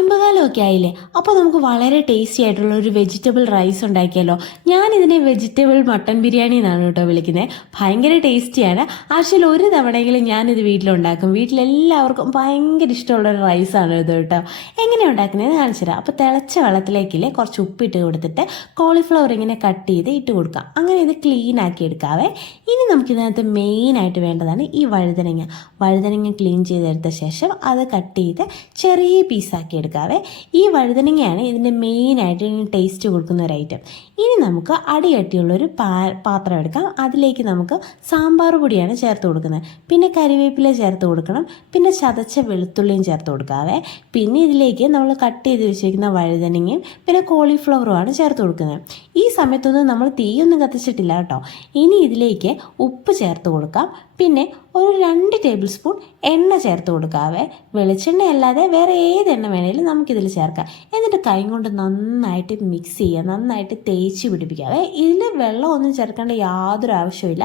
ഒമ്പകാലമൊക്കെ ആയില്ലേ? അപ്പോൾ നമുക്ക് വളരെ ടേസ്റ്റി ആയിട്ടുള്ള ഒരു വെജിറ്റബിൾ റൈസ് ഉണ്ടാക്കിയാലോ? ഞാനിതിനെ വെജിറ്റബിൾ മട്ടൻ ബിരിയാണി എന്നാണ് കേട്ടോ വിളിക്കുന്നത്. ഭയങ്കര ടേസ്റ്റിയാണ് ആഴ്ചയിൽ ഒരു തവണയെങ്കിലും ഞാനിത് വീട്ടിലുണ്ടാക്കും. വീട്ടിലെല്ലാവർക്കും ഭയങ്കര ഇഷ്ടമുള്ള ഒരു റൈസാണ് ഇത് കേട്ടോ. എങ്ങനെ ഉണ്ടാക്കുന്നത് കാണിച്ചു തരാം. അപ്പോൾ തിളച്ച വെള്ളത്തിലേക്കില്ലേ കുറച്ച് ഉപ്പിട്ട് കൊടുത്തിട്ട് കോളിഫ്ലവർ ഇങ്ങനെ കട്ട് ചെയ്ത് ഇട്ട് കൊടുക്കാം അങ്ങനെ ഇത് ക്ലീൻ ആക്കി എടുക്കാവേ. ഇനി നമുക്കിതിനകത്ത് മെയിനായിട്ട് വേണ്ടതാണ് ഈ വഴുതനങ്ങ. വഴുതനങ്ങ ക്ലീൻ ചെയ്തെടുത്ത ശേഷം അത് കട്ട് ചെയ്ത് ചെറിയ പീസാക്കി എടുക്കാവേ. ഈ വഴുതനങ്ങയാണ് ഇതിന്റെ മെയിനായിട്ട് ടേസ്റ്റ് കൊടുക്കുന്ന ഒരു ഐറ്റം ഇനി നമുക്ക് അടിയട്ടിയുള്ളൊരു പാ പാത്രം എടുക്കാം. അതിലേക്ക് നമുക്ക് സാമ്പാർ പൊടിയാണ് ചേർത്ത് കൊടുക്കുന്നത്. പിന്നെ കരിവേപ്പില ചേർത്ത് കൊടുക്കണം. പിന്നെ ചതച്ച വെളുത്തുള്ളിയും ചേർത്ത് കൊടുക്കാവേ. പിന്നെ ഇതിലേക്ക് നമ്മൾ കട്ട് ചെയ്ത് വെച്ചിരിക്കുന്ന വഴുതനങ്ങയും പിന്നെ കോളിഫ്ലവറുമാണ് ചേർത്ത് കൊടുക്കുന്നത്. ഈ സമയത്തൊന്നും നമ്മൾ തീയൊന്നും കത്തിച്ചിട്ടില്ല കേട്ടോ. ഇനി ഇതിലേക്ക് ഉപ്പ് ചേർത്ത് കൊടുക്കാം. പിന്നെ ഒരു രണ്ട് ടേബിൾ സ്പൂൺ എണ്ണ ചേർത്ത് കൊടുക്കാവേ. വെളിച്ചെണ്ണ അല്ലാതെ വേറെ ഏത് എണ്ണ വേണേലും നമുക്കിതിൽ ചേർക്കാം. എന്നിട്ട് കൈ കൊണ്ട് നന്നായിട്ട് മിക്സ് ചെയ്യുക നന്നായിട്ട് തേച്ച് പിടിപ്പിക്കാവേ. ഇതിൽ വെള്ളമൊന്നും ചേർക്കേണ്ട യാതൊരു ആവശ്യമില്ല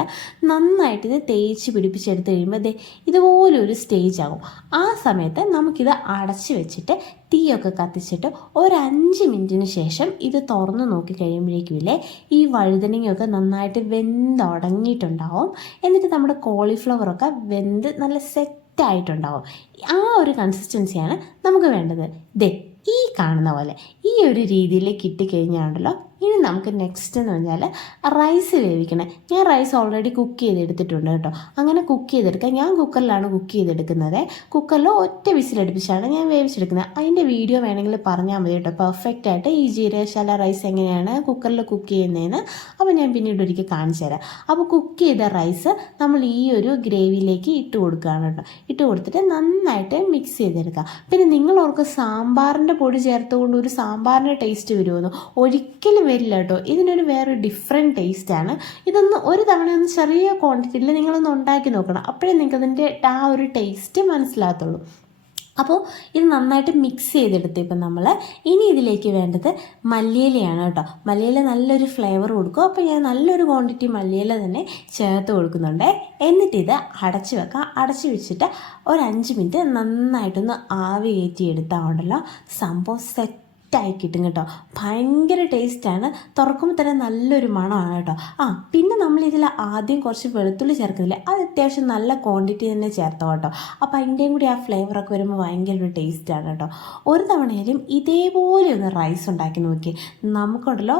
നന്നായിട്ട് ഇത് തേച്ച് പിടിപ്പിച്ചെടുത്ത് കഴിയുമ്പോൾ ഇതേ ഇതുപോലൊരു സ്റ്റേജ് ആകും. ആ സമയത്ത് നമുക്കിത് അടച്ച് വെച്ചിട്ട് തീയൊക്കെ കത്തിച്ചിട്ട് ഒരു അഞ്ച് മിനിറ്റിന് ശേഷം ഇത് തുറന്ന് നോക്കി കഴിയുമ്പോഴേക്കുമില്ലേ ഈ വഴുതനങ്ങയൊക്കെ നന്നായിട്ട് വെന്തുടങ്ങിയിട്ടുണ്ടാവും എന്നിട്ട് നമ്മുടെ കോളിഫ്ലവറൊക്കെ വെന്ത് നല്ല സെറ്റായിട്ടുണ്ടാവും ആ ഒരു കൺസിസ്റ്റൻസിയാണ് നമുക്ക് വേണ്ടത്. ദേ ഈ കാണുന്ന പോലെ ഈ ഒരു രീതിയിൽ കിട്ടിക്കഴിഞ്ഞാണല്ലോ ഇനി നമുക്ക് നെക്സ്റ്റ് എന്ന് പറഞ്ഞാൽ റൈസ് വേവിക്കണം. ഞാൻ റൈസ് ഓൾറെഡി കുക്ക് ചെയ്തെടുത്തിട്ടുണ്ട് കേട്ടോ. അങ്ങനെ കുക്ക് ചെയ്തെടുക്കാം ഞാൻ കുക്കറിലാണ് കുക്ക് ചെയ്തെടുക്കുന്നത്. കുക്കറിൽ ഒറ്റ വിസിലടുപ്പിച്ചാണ് ഞാൻ വേവിച്ചെടുക്കുന്നത്. അതിന്റെ വീഡിയോ വേണമെങ്കിൽ പറഞ്ഞാൽ മതി കേട്ടോ. പെർഫെക്റ്റ് ആയിട്ട് ഈ ജീരകശാല റൈസ് എങ്ങനെയാണ് കുക്കറിൽ കുക്ക് ചെയ്യുന്നതെന്ന് അപ്പോൾ ഞാൻ പിന്നീട് ഒരിക്കൽ കാണിച്ചു തരാം. അപ്പോൾ കുക്ക് ചെയ്ത റൈസ് നമ്മൾ ഈ ഒരു ഗ്രേവിയിലേക്ക് ഇട്ട് കൊടുക്കുകയാണ് കേട്ടോ. ഇട്ട് കൊടുത്തിട്ട് നന്നായിട്ട് മിക്സ് ചെയ്തെടുക്കുക പിന്നെ നിങ്ങൾ ഓർക്ക് സാമ്പാറിന്റെ പൊടി ചേർത്തുകൊണ്ട് ഒരു സാമ്പാറിന്റെ ടേസ്റ്റ് വരുമെന്ന്? ഒരിക്കലും വരില്ല കേട്ടോ. ഇതിനൊരു വേറെ ഡിഫറെന്റ് ടേസ്റ്റാണ് ഇതൊന്ന് ഒരു തവണ ഒന്ന് ചെറിയ ക്വാണ്ടിറ്റിയിൽ നിങ്ങളൊന്ന് ഉണ്ടാക്കി നോക്കണം. അപ്പോഴേ നിങ്ങൾക്ക് അതിന്റെ ആ ഒരു ടേസ്റ്റ് മനസ്സിലാകത്തുള്ളൂ. അപ്പോൾ ഇത് നന്നായിട്ട് മിക്സ് ചെയ്തെടുത്ത് ഇപ്പം നമ്മൾ ഇനി ഇതിലേക്ക് വേണ്ടത് മല്ലിയിലയാണ് കേട്ടോ. മല്ലിയില നല്ലൊരു ഫ്ലേവർ കൊടുക്കും. അപ്പോൾ ഞാൻ നല്ലൊരു ക്വാണ്ടിറ്റി മല്ലിയില തന്നെ ചേർത്ത് കൊടുക്കുന്നുണ്ട്. എന്നിട്ട് ഇത് അടച്ച് വെക്കാം. അടച്ച് വെച്ചിട്ട് ഒരു അഞ്ച് മിനിറ്റ് നന്നായിട്ടൊന്ന് ആവി കയറ്റി എടുത്താൽ ഉണ്ടല്ലോ. സംഭവം സെറ്റ് സെറ്റായി കിട്ടും കേട്ടോ. ഭയങ്കര ടേസ്റ്റാണ് തുറക്കുമ്പോൾ തന്നെ നല്ലൊരു മണമാണ് കേട്ടോ. ആ പിന്നെ നമ്മൾ ഇതിൽ ആദ്യം കുറച്ച് വെളുത്തുള്ളി ചേർക്കുന്നില്ലേ? അത് അത്യാവശ്യം നല്ല ക്വാണ്ടിറ്റി തന്നെ ചേർത്തോ കേട്ടോ. അപ്പോൾ അതിന്റെയും കൂടി ആ ഫ്ലേവറൊക്കെ വരുമ്പോൾ ഭയങ്കര ഒരു ടേസ്റ്റാണ് കേട്ടോ. ഒരു തവണയായാലും ഇതേപോലെ ഒന്ന് റൈസ് ഉണ്ടാക്കി നോക്കി നമുക്കുണ്ടല്ലോ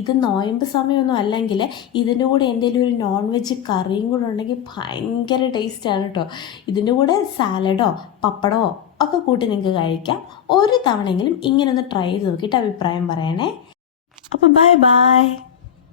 ഇത് നോയമ്പ് സമയമൊന്നും അല്ലെങ്കിൽ ഇതിന്റെ കൂടെ എന്തെങ്കിലും ഒരു നോൺ വെജ് കറിയും കൂടെ ഉണ്ടെങ്കിൽ ഭയങ്കര ടേസ്റ്റാണ് കേട്ടോ. ഇതിന്റെ കൂടെ സാലഡോ പപ്പടമോ ഒക്കെ കൂട്ടി നിങ്ങൾക്ക് കഴിക്കാം. ഒരു തവണയെങ്കിലും ഇങ്ങനെ ഒന്ന് ട്രൈ ചെയ്ത് നോക്കിയിട്ട് അഭിപ്രായം പറയണേ. അപ്പോൾ ബൈ ബൈ